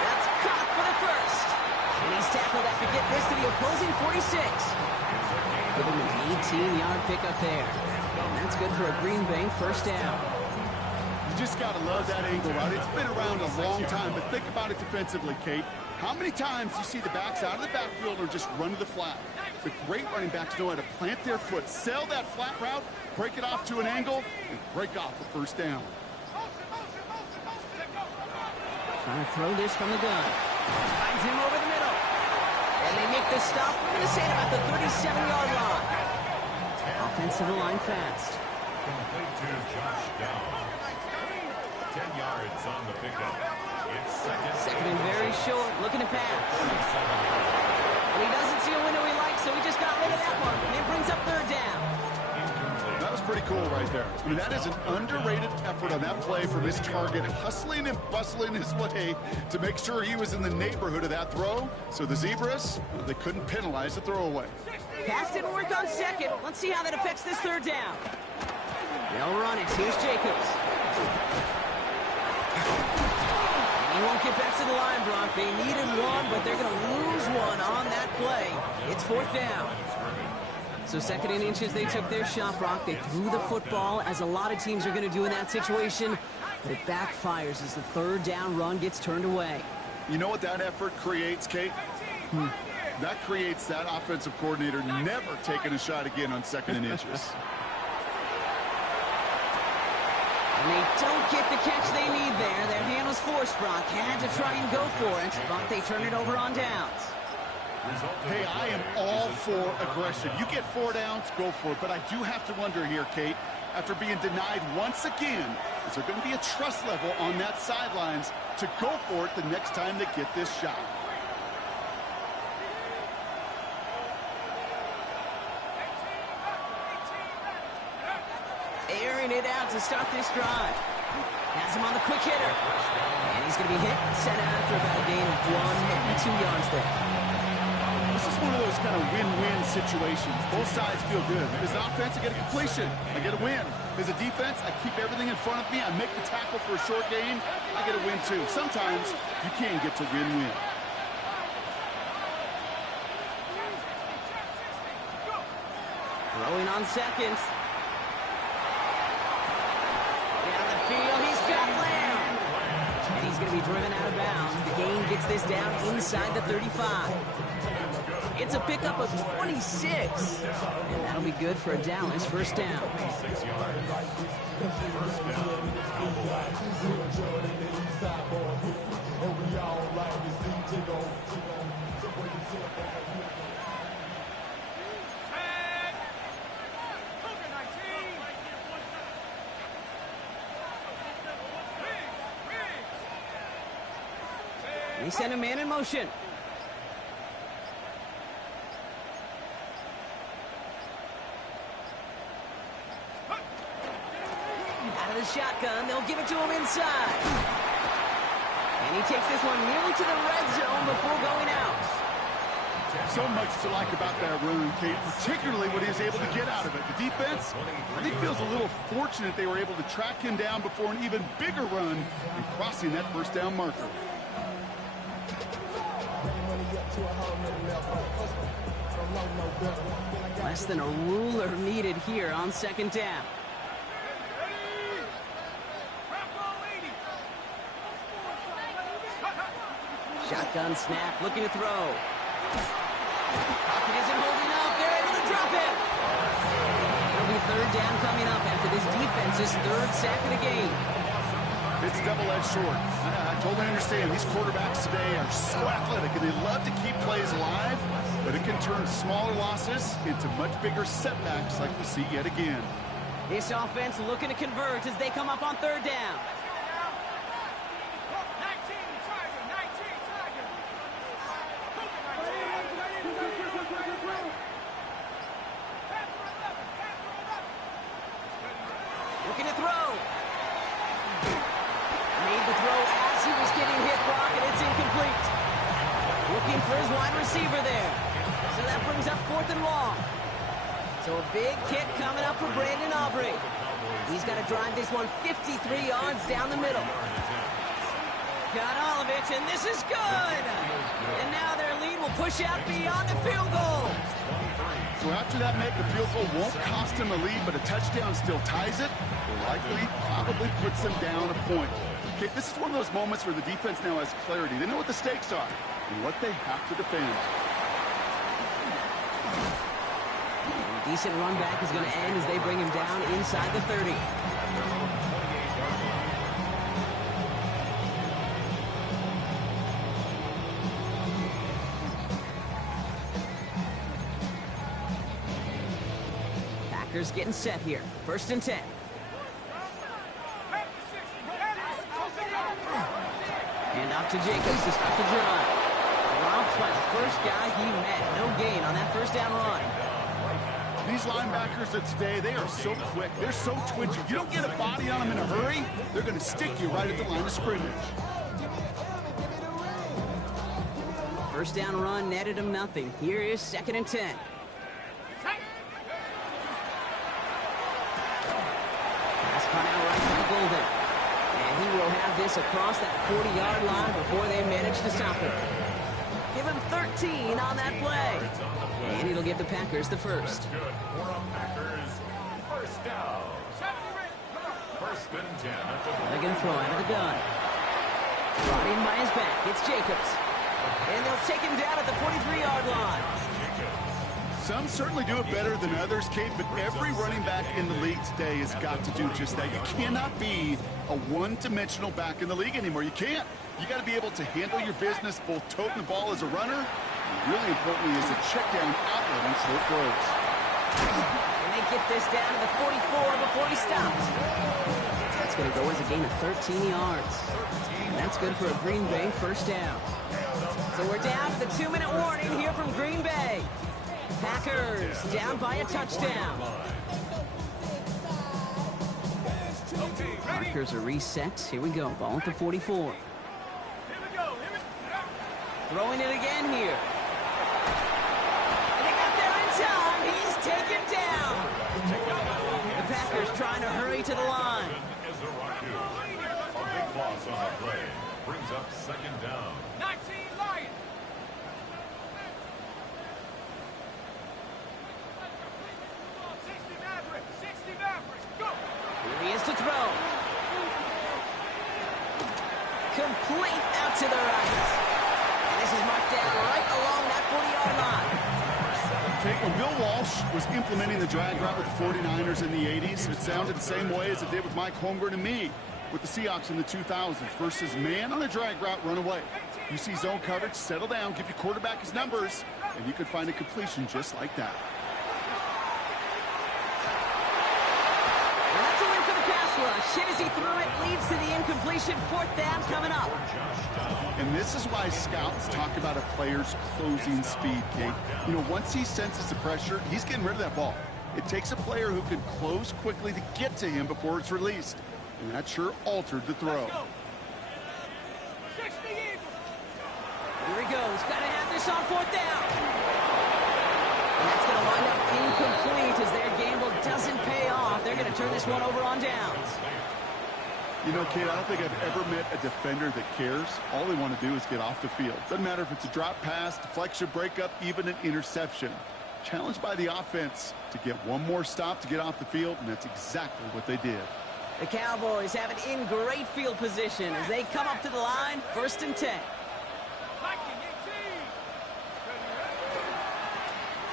That's caught for the first. And he's tackled after getting this to the opposing 46. Give him an 18-yard pickup there. And that's good for a Green Bay first down. You just got to love that angle route. It's been around a long time, but think about it defensively, Kate. How many times do you see the backs out of the backfield or just run to the flat? The great running backs know how to plant their foot, sell that flat route, break it off to an angle, and break off the first down. Trying to throw this from the gun. Finds him over the middle. And they make the stop. We're going to say about the 37-yard line. Offensive line fast. Complete to Josh Down. 10 yards on the pickup. It's second and very short. Looking to pass. And he doesn't see a window he likes, so he just got rid of that one. And it brings up 3rd down. That was pretty cool right there. I mean, that is an underrated effort on that play from his target, hustling and bustling his way to make sure he was in the neighborhood of that throw. So the Zebras, they couldn't penalize the throwaway. Pass didn't work on 2nd. Let's see how that affects this 3rd down. They'll run it. Here's Jacobs. And he won't get back to the line, Brock. They needed one, but they're going to lose one on that play. It's 4th down. So 2nd and inches, they took their shot, Brock. They threw the football, as a lot of teams are going to do in that situation. But it backfires as the 3rd down run gets turned away. You know what that effort creates, Kate? That creates that offensive coordinator never taking a shot again on 2nd and inches. And they don't get the catch they need there. Their hand was forced, Brock. Had to try and go for it, but they turn it over on downs. Hey, I am all for aggression. You get 4 downs, go for it. But I do have to wonder here, Kate, after being denied once again, is there going to be a trust level on that sidelines to go for it the next time they get this shot? Airing it out to start this drive. Has him on the quick hitter. And he's going to be hit and sent out after about a gain of 1, maybe 2 yards there. This is one of those kind of win-win situations. Both sides feel good. As an offense, I get a completion. I get a win. As a defense, I keep everything in front of me. I make the tackle for a short gain. I get a win, too. Sometimes you can get to win-win. Throwing on 2nd. Down the field, he's got Lamb. And he's going to be driven out of bounds. The gain gets this down inside the 35. It's a pickup of 26. And that'll be good for a Dallas first down. 6 yards. First down. They send a man in motion. Out of the shotgun, they'll give it to him inside. And he takes this one nearly to the red zone before going out. So much to like about that run, Kate, particularly what he was able to get out of it. The defense, I think, feels a little fortunate they were able to track him down before an even bigger run and crossing that first down marker. Less than a ruler needed here on 2nd down. Shotgun snap, looking to throw. Pocket isn't holding up. They're able to drop it. It'll be 3rd down coming up after this defense's 3rd sack of the game. It's double-edged sword. I totally understand. These quarterbacks today are so athletic, and they love to keep plays alive, but it can turn smaller losses into much bigger setbacks like we see yet again. This offense looking to convert as they come up on 3rd down. Looking to throw. Made the throw as he was getting hit, Brock, and it's incomplete. Looking for his wide receiver there. So that brings up 4th and long. So a big kick coming up for Brandon Aubrey. He's got to drive this one 53 yards down the middle. Got all of it, and this is good. And now their lead will push out beyond the field goal. So after that make, the field goal won't cost him a lead, but a touchdown still ties it, or likely probably puts them down a point. Okay, this is one of those moments where the defense now has clarity. They know what the stakes are and what they have to defend. A decent run back is going to end as they bring him down inside the 30. Packers getting set here. 1st and 10. And off to Jacobs to start the drive. Dropped by the first guy he met. No gain on that 1st down run. These linebackers of today, they are so quick. They're so twitchy. You don't get a body on them in a hurry, they're going to stick you right at the line of scrimmage. 1st down run netted him nothing. Here is 2nd and 10. Pass caught out right by Golden. And he will have this across that 40-yard line before they manage to stop him. Give him 13 on that play. And it'll give the Packers the first. Good for the Packers. 1st down. 1st and 10 at the They're going to throw out of the gun. Brought in by his back. It's Jacobs. And they'll take him down at the 43-yard line. Some certainly do it better than others, Kate, but every running back in the league today has got to do just that. You cannot be a one-dimensional back in the league anymore. You can't. You got to be able to handle your business, both toting the ball as a runner, and really importantly as a check-down outlet on short throws. And they get this down to the 44 before he stops. That's going to go as a gain of 13 yards. And that's good for a Green Bay 1st down. So we're down to the 2-minute warning here from Green Bay. Packers down by a touchdown. Markers are reset. Here we go. Ball at the 44. Throwing it again here. And they got there in time. He's taken down. The Packers trying to hurry to the line. A big loss on the play. Brings up 2nd down. 19 Lions. Here he is to throw. Complete out to the right. And this is marked down right along that 40-yard line. Jake, when Bill Walsh was implementing the drag route with the 49ers in the 80s, it sounded the same way as it did with Mike Holmgren and me with the Seahawks in the 2000s versus man on a drag route, run away. You see zone coverage, settle down, give your quarterback his numbers, and you could find a completion just like that. And that's a win for the pass rush. Hit as he threw it, leads to the incompletion. 4th down coming up. And this is why scouts talk about a player's closing speed, Kate. You know, once he senses the pressure, he's getting rid of that ball. It takes a player who can close quickly to get to him before it's released. And that sure altered the throw. Here he goes. Got to have this on 4th down. And that's going to wind up incomplete as their gamble doesn't pay off. They're going to turn this one over on downs. You know, Kate, I don't think I've ever met a defender that cares. All they want to do is get off the field. Doesn't matter if it's a drop pass, deflection, breakup, even an interception. Challenged by the offense to get one more stop to get off the field, and that's exactly what they did. The Cowboys have it in great field position as they come up to the line, 1st and 10.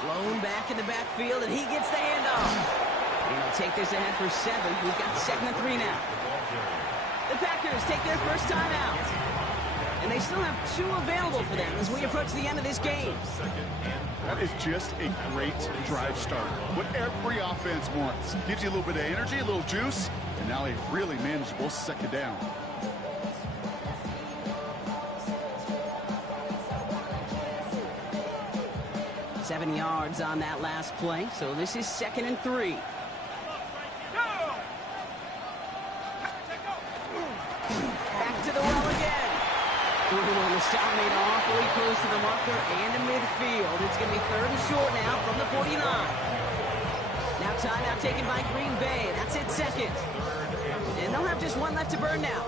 Blown back in the backfield, and he gets the handoff. And he'll take this ahead for 7. We've got 2nd and 3 now. The Packers take their first time out. And they still have 2 available for them as we approach the end of this game. That is just a great drive start. What every offense wants. Gives you a little bit of energy, a little juice, and now a really manageable 2nd down. Seven yards on that last play, so this is 2nd and 3. Back to the well again. Ooh, and the stop made awfully close to the marker and to midfield. It's going to be 3rd and short now from the 49. Now timeout taken by Green Bay. That's it, second. And they'll have just one left to burn now.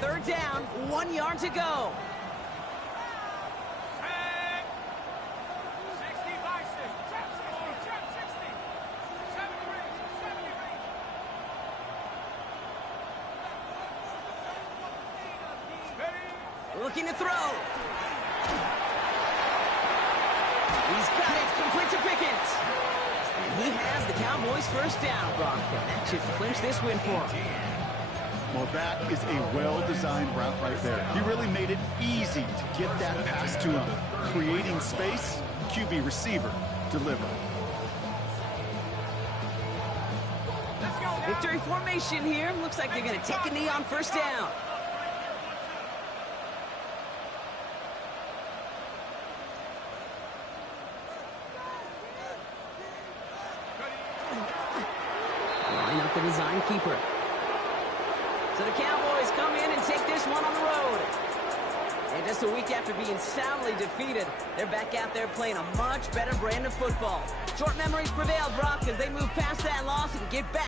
Third down, 1 yard to go. 60 by 6. Trap 60. Trap 60. 73. 73. Looking to throw. He's got it. Complete to Pickens. And he has the Cowboys first down, Brock. And that should clinch this win for him. Well, that is a well-designed route right there. He really made it easy to get that pass to him. Creating space, QB receiver, deliver. Victory formation here. Looks like they're going to take a knee on first down. Line up the design keeper. So the Cowboys come in and take this one on the road. And just a week after being soundly defeated, they're back out there playing a much better brand of football. Short memories prevail, Brock, as they move past that loss and get back.